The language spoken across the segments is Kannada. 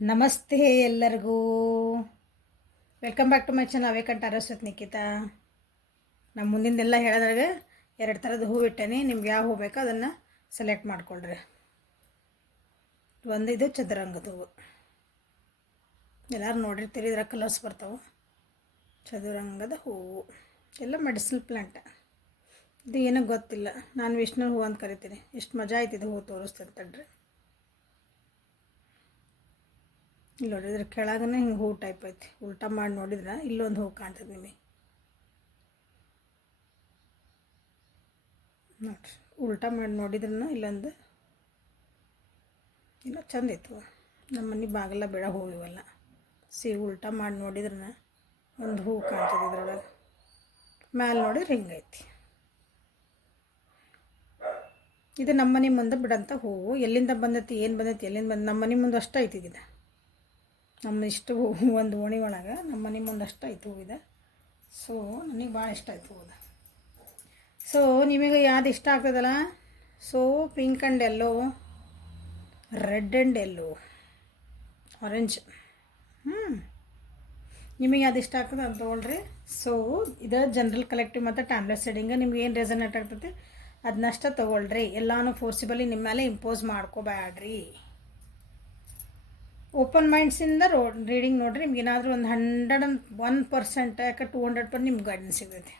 ನಮಸ್ತೆ ಎಲ್ಲರಿಗೂ. Welcome back to my channel ಅವೇಕಂಠ ಅರಸ್ವತ್ ನಿಖಿತಾ. ನಮ್ಮ ಮುಂದಿಂದೆಲ್ಲ ಹೇಳಿದ್ರಾಗ 2 ಥರದ ಹೂವು ಇಟ್ಟೇನೆ. ನಿಮ್ಗೆ ಯಾವ ಹೂವು ಬೇಕೋ ಅದನ್ನು ಸೆಲೆಕ್ಟ್ ಮಾಡ್ಕೊಳ್ರಿ. ಒಂದು ಇದು ಚದುರಂಗದ ಹೂವು, ಎಲ್ಲರೂ ನೋಡಿರ್ತೀರಿ, ಇದ್ರ ಕಲರ್ಸ್ ಬರ್ತಾವೆ. ಚದುರಂಗದ ಹೂವು ಎಲ್ಲ ಮೆಡಿಸಿನಲ್ ಪ್ಲ್ಯಾಂಟ್. ಇದು ಏನೋ ಗೊತ್ತಿಲ್ಲ, ನಾನು ವಿಷ್ಣು ಹೂವು ಅಂತ ಕರಿತೀನಿ. ಎಷ್ಟು ಮಜಾ ಆಯ್ತಿದೆ ಹೂವು ತೋರಿಸ್ತೇನೆ ತಡ್ರಿ. ಇಲ್ಲಿ ನೋಡಿದ್ರೆ ಕೆಳಗನೆ ಹಿಂಗೆ ಹೂವು ಟೈಪ್ ಐತಿ. ಉಲ್ಟಾ ಮಾಡಿ ನೋಡಿದ್ರೆ ಇಲ್ಲೊಂದು ಹೂವು ಕಾಣ್ತದೆ ನಿಮಗೆ. ನೋಡ್ರಿ, ಉಲ್ಟಾ ಮಾಡಿ ನೋಡಿದ್ರೂ ಇಲ್ಲೊಂದು ಇಲ್ಲ ಚಂದ ಇತ್ತು. ನಮ್ಮ ಮನೆ ಬಾಗಿಲ ಬೆಳ ಹೂವು ಇವೆಲ್ಲ. ಉಲ್ಟಾ ಮಾಡಿ ನೋಡಿದ್ರೆ ಒಂದು ಹೂವು ಕಾಣ್ತದೆ ಇದ್ರೊಳಗೆ. ಮ್ಯಾಲೆ ನೋಡಿದ್ರೆ ಹಿಂಗೈತಿ. ಇದು ನಮ್ಮ ಮನೆ ಮುಂದೆ ಬಿಡೋಂಥ ಹೂವು. ಎಲ್ಲಿಂದ ಬಂದೈತಿ, ಏನು ಬಂದೈತಿ, ಎಲ್ಲಿಂದ ಬಂದು ನಮ್ಮ ಮನೆ ಮುಂದೆ ಅಷ್ಟು ಐತಿಗಿದೆ. ನಮ್ಮ ಇಷ್ಟು ಹೂವು ಒಂದು ಓಣಿ ಒಳಗೆ ನಮ್ಮ ಮನೆ ಮುಂದೆ ಅಷ್ಟು ಐತೆ ಹೂವಿದೆ. ಸೊ ನನಗೆ ಭಾಳ ಇಷ್ಟ ಆಯ್ತು ಹೂವು. ಸೊ ನಿಮಗೆ ಯಾವ್ದು ಇಷ್ಟ ಆಗ್ತದಲ್ಲ, so pink and yellow, red and yellow, orange, ನಿಮಗೆ ಯಾವ್ದು ಇಷ್ಟ ಆಗ್ತದೆ ಅಂತ ತೊಗೊಳ್ರಿ. ಸೊ ಇದು ಜನರಲ್ ಕಲೆಕ್ಟಿವ್ ಮತ್ತು ಟೈಮ್ಲೆಸ್ ಶೇಡಿಂಗ್. ನಿಮ್ಗೆ ಏನು ರೆಸನೇಟ್ ಆಗ್ತದೆ ಅದನ್ನಷ್ಟ ತೊಗೊಳ್ರಿ. ಎಲ್ಲನೂ ಫೋರ್ಸಿಬಲಿ ನಿಮ್ಮ ಮೇಲೆ ಇಂಪೋಸ್ ಮಾಡ್ಕೋಬೇಡ್ರಿ. ಓಪನ್ ಮೈಂಡ್ಸಿಂದ ರೀಡಿಂಗ್ ನೋಡಿರಿ. ನಿಮ್ಗೆ ಏನಾದರೂ ಒಂದು 101% ಯಾಕೆ 200% ನಿಮ್ಗೆ ಗೈಡೆನ್ಸ್ ಸಿಗ್ತೈತಿ.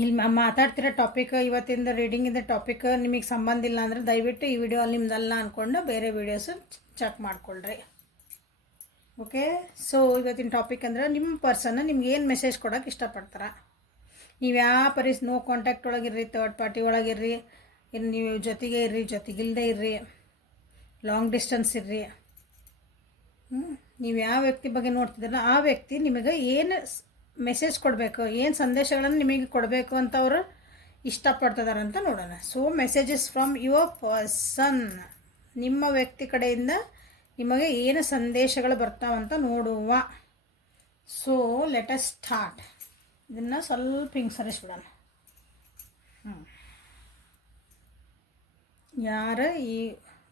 ಇಲ್ಲಿ ಮಾತಾಡ್ತಿರೋ ಟಾಪಿಕ್, ಇವತ್ತಿಂದ ರೀಡಿಂಗಿಂದ ಟಾಪಿಕ್ ನಿಮಗೆ ಸಂಬಂಧ ಇಲ್ಲ ಅಂದರೆ ದಯವಿಟ್ಟು ಈ ವಿಡಿಯೋ ಅಲ್ಲಿ ನಿಮ್ದಲ್ಲ ಅಂದ್ಕೊಂಡು ಬೇರೆ ವೀಡಿಯೋಸು ಚೆಕ್ ಮಾಡ್ಕೊಳ್ರಿ. ಓಕೆ. ಸೊ ಇವತ್ತಿನ ಟಾಪಿಕ್ ಅಂದ್ರೆ ನಿಮ್ಮ ಪರ್ಸನ್ ನಿಮ್ಗೆ ಏನು ಮೆಸೇಜ್ ಕೊಡೋಕೆ ಇಷ್ಟಪಡ್ತಾರೆ. ನೀವು ಯಾವ ನೋ ಕಾಂಟ್ಯಾಕ್ಟ್ ಒಳಗಿರ್ರಿ, ಥರ್ಡ್ ಪಾರ್ಟಿ ಒಳಗಿರ್ರಿ, ಇನ್ನು ನೀವು ಜೊತೆಗೆ ಇರ್ರಿ, ಜೊತೆಗಿಲ್ಲದೆ ಇರ್ರಿ, ಲಾಂಗ್ ಡಿಸ್ಟೆನ್ಸ್ ಇರ್ರಿ, ನೀವು ಯಾವ ವ್ಯಕ್ತಿ ಬಗ್ಗೆ ನೋಡ್ತಿದ್ದೀರ ಆ ವ್ಯಕ್ತಿ ನಿಮಗೆ ಏನು ಮೆಸೇಜ್ ಕೊಡಬೇಕು, ಏನು ಸಂದೇಶಗಳನ್ನು ನಿಮಗೆ ಕೊಡಬೇಕು ಅಂತ ಅವರು ಇಷ್ಟಪಡ್ತಿದ್ದಾರೆ ಅಂತ ನೋಡೋಣ. So messages from your person, ನಿಮ್ಮ ವ್ಯಕ್ತಿ ಕಡೆಯಿಂದ ನಿಮಗೆ ಏನು ಸಂದೇಶಗಳು ಬರ್ತಾವಂತ ನೋಡುವ. So let us start. ಇದನ್ನು ಸ್ವಲ್ಪ ಹಿಂಗೆ ಸರಿಸ್ಬಿಡೋಣ. ಯಾರು ಈ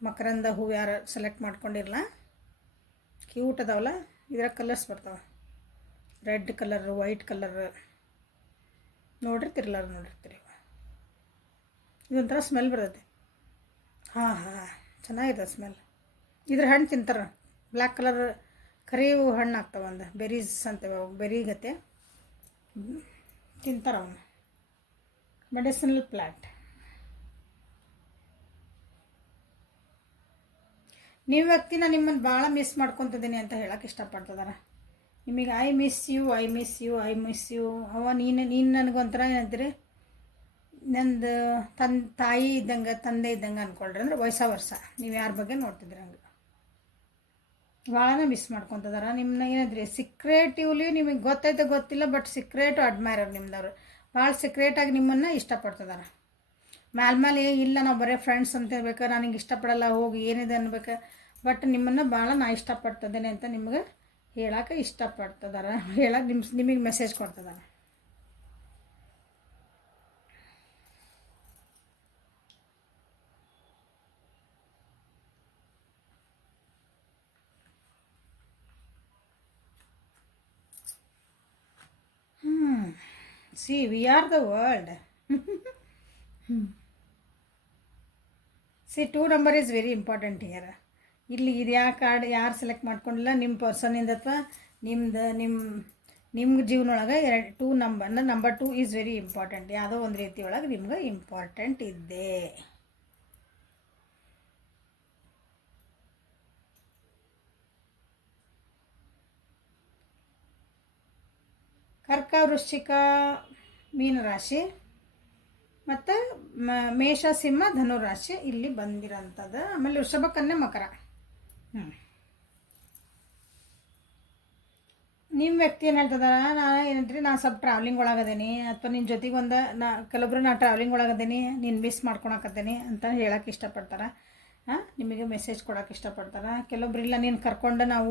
ಮಕರಂದ ಹೂವು ಯಾರು ಸೆಲೆಕ್ಟ್ ಮಾಡ್ಕೊಂಡಿರಲ್ಲ, ಕ್ಯೂಟ್ ಅದಾವಲ್ಲ, ಇದರ ಕಲರ್ಸ್ ಬರ್ತಾವೆ. ರೆಡ್ ಕಲರ್, ವೈಟ್ ಕಲರ್ ನೋಡಿರ್ತಿರಲ್ಲ, ನೋಡಿರ್ತೀರಿ. ಇದೊಂಥರ ಸ್ಮೆಲ್ ಬರ್ತೈತೆ. ಹಾಂ ಚೆನ್ನಾಗಿದೆ ಸ್ಮೆಲ್. ಇದ್ರ ಹಣ್ಣು ತಿಂತಾರೆ. ಬ್ಲ್ಯಾಕ್ ಕಲರ್ ಕರಿವು ಹಣ್ಣು ಆಗ್ತಾವೆ, ಒಂದು ಬೆರೀಸ್ ಅಂತೇವೆ, ಬೆರಿ ಗತೆ ತಿಂತಾರೆ ಅವನು. Medicinal plant. ನೀವು ವ್ಯಕ್ತಿನ ನಿಮ್ಮನ್ನು ಭಾಳ ಮಿಸ್ ಮಾಡ್ಕೊತಿದ್ದೀನಿ ಅಂತ ಹೇಳಕ್ಕೆ ಇಷ್ಟಪಡ್ತಿದ್ದಾರೆ. ನಿಮಗೆ I miss you, I miss you, I miss you. ನೀನು ನನಗೊಂಥರ ಏನಂತೀರಿ, ನಂದು ತಾಯಿ ಇದ್ದಂಗೆ, ತಂದೆ ಇದ್ದಂಗೆ ಅಂದ್ಕೊಳ್ರಿ. ಅಂದ್ರೆ ವರ್ಷ ನೀವು ಯಾರ ಬಗ್ಗೆ ನೋಡ್ತಿದ್ರಿ ಹಂಗೆ ಭಾಳನೇ ಮಿಸ್ ಮಾಡ್ಕೊತಿದಾರೆ ನಿಮ್ಮನ್ನ. ಏನಂದ್ರಿ ಸೀಕ್ರೆಟಿವ್ಲಿ ನಿಮಗೆ ಗೊತ್ತೈತೆ ಗೊತ್ತಿಲ್ಲ, ಬಟ್ ಸೀಕ್ರೆಟು ಅಡ್ಮೈರರ್ ನಿಮ್ದವ್ರು. ಭಾಳ ಸೀಕ್ರೆಟಾಗಿ ನಿಮ್ಮನ್ನು ಇಷ್ಟಪಡ್ತಿದ್ದಾರೆ. ಮೇಲೆ ಇಲ್ಲ ನಾವು ಬರೀ ಫ್ರೆಂಡ್ಸ್ ಅಂತ ಇರ್ಬೇಕು, ನನಗೆ ಇಷ್ಟಪಡಲ್ಲ ಹೋಗಿ ಏನಿದೆ ಅನ್ಬೇಕು, ಬಟ್ ನಿಮ್ಮನ್ನು ಭಾಳ ನಾ ಇಷ್ಟಪಡ್ತಿದ್ದೇನೆ ಅಂತ ನಿಮ್ಗೆ ಹೇಳಕ್ಕೆ ಇಷ್ಟಪಡ್ತಿದ್ದಾರೆ, ಹೇಳಕ್ಕೆ ನಿಮಗೆ ಮೆಸೇಜ್ ಕೊಡ್ತಿದ್ದಾರೆ. C we are the world. C 2 number is very important here. ಇಲ್ಲಿ ಇದು ಕಾರ್ಡ್ ಯಾರು ಸೆಲೆಕ್ಟ್ ಮಾಡ್ಕೊಂಡಿಲ್ಲ, ನಿಮ್ಮ ಪರ್ಸನಿಂದ ಅಥವಾ ನಿಮ್ಮ ಜೀವನೊಳಗೆ 2 ನಂಬರ್ 2 ಈಸ್ ವೆರಿ ಇಂಪಾರ್ಟೆಂಟ್. ಯಾವುದೋ ಒಂದು ರೀತಿ ಒಳಗೆ ನಿಮ್ಗೆ ಇಂಪಾರ್ಟೆಂಟ್ ಇದೆ. ಕರ್ಕ, ವೃಶ್ಚಿಕ, ಮೀನರಾಶಿ ಮತ್ತು ಮೇಷ, ಸಿಂಹ, ಧನುರಾಶಿ ಇಲ್ಲಿ ಬಂದಿರೋಂಥದ್ದು. ಆಮೇಲೆ ವೃಷಭ, ಕನ್ಯಾ, ಮಕರ. ನಿಮ್ಮ ವ್ಯಕ್ತಿ ಏನು ಹೇಳ್ತದಾರ, ನಾನು ಸ್ವಲ್ಪ ಟ್ರಾವೆಲಿಂಗ್ ಒಳಗದೇನಿ, ಅಥವಾ ನಿನ್ನ ಜೊತೆಗೆ ಕೆಲವೊಬ್ರು ನಾ ಟ್ರಾವೆಲಿಂಗ್ ಒಳಗದೇನಿ, ನೀನು ಮಿಸ್ ಮಾಡ್ಕೊಳಕತ್ತೇನಿ ಅಂತ ಹೇಳೋಕೆ ಇಷ್ಟಪಡ್ತಾರೆ. ನಿಮಗೆ ಮೆಸೇಜ್ ಕೊಡೋಕೆ ಇಷ್ಟಪಡ್ತಾರೆ. ಕೆಲವೊಬ್ರು ಇಲ್ಲ, ನೀನು ಕರ್ಕೊಂಡು ನಾವು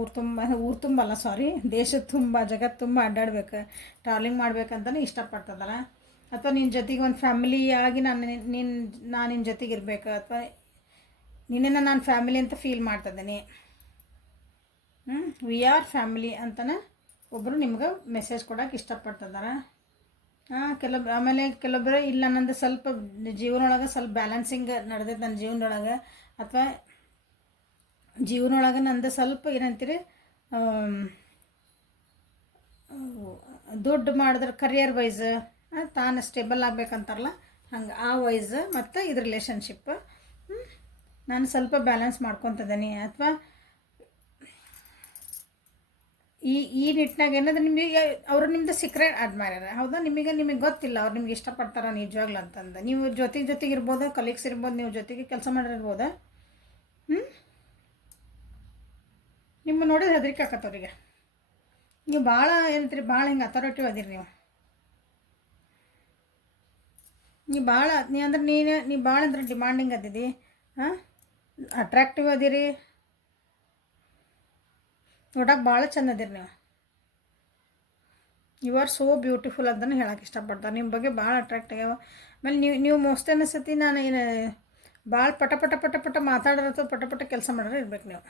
ಊರು ತುಂಬ ಅಲ್ಲ, ಸಾರಿ, ದೇಶದ ತುಂಬ, ಜಗತ್ತು ತುಂಬ ಅಡ್ಡಾಡ್ಬೇಕು, ಟ್ರಾವೆಲಿಂಗ್ ಮಾಡ್ಬೇಕಂತಲೇ ಇಷ್ಟಪಡ್ತಿದ್ದಾರೆ. ಅಥವಾ ನಿನ್ನ ಜೊತೆಗೆ ಒಂದು ಫ್ಯಾಮಿಲಿ ಆಗಿ ನಾನು ನಿನ್ನ ಜೊತೆಗೆ ಇರಬೇಕು, ಅಥವಾ ನಿನ್ನನ್ನು ನಾನು ಫ್ಯಾಮಿಲಿ ಅಂತ ಫೀಲ್ ಮಾಡ್ತಿದ್ದೀನಿ. ವಿ ಆರ್ ಫ್ಯಾಮಿಲಿ ಅಂತಲೇ ಒಬ್ಬರು ನಿಮ್ಗೆ ಮೆಸೇಜ್ ಕೊಡೋಕೆ ಇಷ್ಟಪಡ್ತಿದ್ದಾರೆ. ಆಮೇಲೆ ಕೆಲವೊಬ್ಬರು ಇಲ್ಲ ನಂದು ಸ್ವಲ್ಪ ಜೀವನೊಳಗೆ ಸ್ವಲ್ಪ ಬ್ಯಾಲೆನ್ಸಿಂಗ್ ನಡೆದೈತೆ ನನ್ನ ಜೀವನದೊಳಗೆ, ಅಥವಾ ಜೀವನೊಳಗೆ ನಂದು ಸ್ವಲ್ಪ ಏನಂತೀರಿ ದುಡ್ಡು ಮಾಡಿದ್ರೆ ಕರಿಯರ್ ವೈಸ್ ತಾನು ಸ್ಟೇಬಲ್ ಆಗಬೇಕಂತಾರಲ್ಲ ಹಂಗೆ ಆ ವೈಸ್ ಮತ್ತು ಇದು ರಿಲೇಷನ್ಶಿಪ್ ನಾನು ಸ್ವಲ್ಪ ಬ್ಯಾಲೆನ್ಸ್ ಮಾಡ್ಕೊತಿದ್ದೀನಿ. ಅಥವಾ ಈ ನಿಟ್ಟಿನಾಗ ಏನಾದ್ರೆ ನಿಮಗೆ ಅವರು ನಿಮ್ಮದು ಸೀಕ್ರೆಟ್ ಅಡ್ಮೈರರ್ ಹೌದಾ, ನಿಮಗೆ ಗೊತ್ತಿಲ್ಲ ಅವ್ರು ನಿಮ್ಗೆ ಇಷ್ಟಪಡ್ತಾರ ನಿಜವಾಗ್ಲು ಅಂತಂದು. ನೀವು ಜೊತೆಗೆ ಇರ್ಬೋದು, ಕಲೀಗ್ಸ್ ಇರ್ಬೋದು, ನೀವು ಜೊತೆಗೆ ಕೆಲಸ ಮಾಡಿರ್ಬೋದು. ನಿಮ್ಮ ನೋಡಿದ್ರೆ ಹೆದರಿಕೆ ಆಕತ್ತವ್ರಿಗೆ. ನೀವು ಭಾಳ ಏನಂತೀರಿ, ಭಾಳ ಹಿಂಗೆ ಅಥಾರಿಟಿವ್ ಅದಿರಿ ನೀವು ಭಾಳ ನೀ ಭಾಳ ಅಂದ್ರೆ ಡಿಮಾಂಡಿಂಗ್ ಅದಿರಿ, ಅಟ್ರಾಕ್ಟಿವ್ ಅದಿರಿ, ನೋಡಕ್ಕೆ ಭಾಳ ಚಂದ ಅದಿರಿ ನೀವು. ಯು ಆರ್ ಸೋ ಬ್ಯೂಟಿಫುಲ್ ಅಂತಲೇ ಹೇಳಕ್ಕೆ ಇಷ್ಟಪಡ್ತಾರೆ. ನಿಮ್ಮ ಬಗ್ಗೆ ಭಾಳ ಅಟ್ರಾಕ್ಟ್ ಆಗ್ಯಾವ. ಆಮೇಲೆ ನೀವು ಮೋಸ್ಟ್ ಅನಿಸತಿ ನಾನು ಏನು ಭಾಳ ಪಟ ಪಟ ಪಟ ಪಟ ಮಾತಾಡೋದು ಪಟ ಪಟ ಕೆಲಸ ಮಾಡೋರು ಇರ್ಬೇಕು ನೀವು.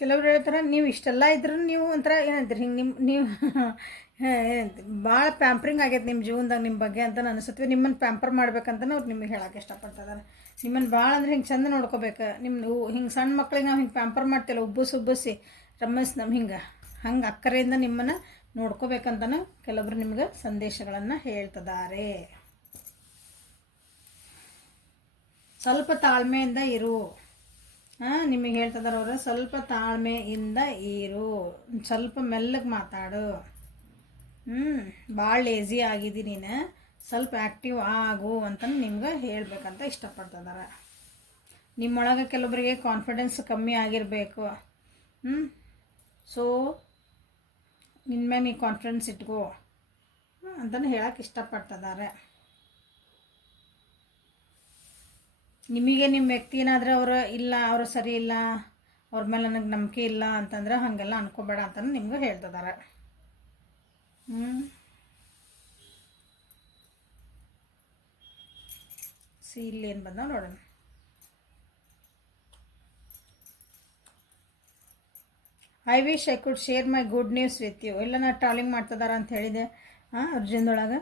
ಕೆಲವ್ರು ಹೇಳ್ತಾರೆ ನೀವು ಇಷ್ಟೆಲ್ಲ ಇದ್ರೂ ನೀವು ಒಂಥರ ಏನಂತೀರಿ ಹಿಂಗೆ ನೀವು ಭಾಳ ಪ್ಯಾಂಪ್ರಿಂಗ್ ಆಗೈತೆ ನಿಮ್ಮ ಜೀವನದಾಗ ನಿಮ್ಮ ಬಗ್ಗೆ ಅಂತ ಅನಿಸುತ್ತೆ. ನಿಮ್ಮನ್ನು ಪ್ಯಾಂಪರ್ ಮಾಡ್ಬೇಕಂತಲೇ ಅವ್ರು ನಿಮಗೆ ಹೇಳೋಕೆ ಇಷ್ಟಪಡ್ತಿದ್ದಾರೆ. ನಿಮ್ಮನ್ನು ಭಾಳ ಅಂದ್ರೆ ಹಿಂಗೆ ಚಂದ ನೋಡ್ಕೋಬೇಕು. ಹಿಂಗೆ ಸಣ್ಣ ಮಕ್ಳಿಗೆ ನಾವು ಹಿಂಗೆ ಪ್ಯಾಂಪರ್ ಮಾಡ್ತಿಲ್ಲ, ಉಬ್ಬಿಸಿ ಹಂಗೆ ಅಕ್ಕರೆಯಿಂದ ನಿಮ್ಮನ್ನು ನೋಡ್ಕೋಬೇಕಂತನೂ ಕೆಲವೊಬ್ರು ನಿಮ್ಗೆ ಸಂದೇಶಗಳನ್ನು ಹೇಳ್ತಿದ್ದಾರೆ. ಸ್ವಲ್ಪ ತಾಳ್ಮೆಯಿಂದ ಇರು. ನಿಮಗೆ ಹೇಳ್ತಿದ್ದಾರೆ ಅವರು, ಸ್ವಲ್ಪ ತಾಳ್ಮೆಯಿಂದ ಇರು, ಸ್ವಲ್ಪ ಮೆಲ್ಲಗೆ ಮಾತಾಡು. ಭಾಳ ಲೇಝಿ ಆಗಿದ್ದಿ ನೀನು, ಸ್ವಲ್ಪ ಆ್ಯಕ್ಟಿವ್ ಆಗು ಅಂತ ನಿಮ್ಗೆ ಹೇಳಬೇಕಂತ ಇಷ್ಟಪಡ್ತಿದ್ದಾರೆ. ನಿಮ್ಮೊಳಗೆ ಕೆಲವೊಬ್ಬರಿಗೆ ಕಾನ್ಫಿಡೆನ್ಸ್ ಕಮ್ಮಿ ಆಗಿರಬೇಕು. ಸೊ ನಿನ್ಮೇಲೆ ನೀ ಕಾನ್ಫಿಡೆನ್ಸ್ ಇಟ್ಕೋ ಅಂತಲೂ ಹೇಳೋಕೆ ಇಷ್ಟಪಡ್ತಿದ್ದಾರೆ. ನಿಮಗೆ ನಿಮ್ಮ ವ್ಯಕ್ತಿ ಏನಾದರೂ ಅವರು ಸರಿ ಇಲ್ಲ, ಅವ್ರ ಮೇಲೆ ನನಗೆ ನಂಬಿಕೆ ಇಲ್ಲ ಅಂತಂದ್ರೆ ಹಾಗೆಲ್ಲ ಅನ್ಕೋಬೇಡ ಅಂತಲೂ ನಿಮ್ಗೆ ಹೇಳ್ತಿದ್ದಾರೆ. ಇಲ್ಲಿ ಏನು ಬಂದ ನೋಡೋಣ. I wish I could share my good news with you. ಎಲ್ಲ ನಾನು ಟ್ರಾವೆಲಿಂಗ್ ಮಾಡ್ತಿದ್ದಾರೆ ಅಂತ ಹೇಳಿದೆ ಅರ್ಜುನ್ದೊಳಗೆ.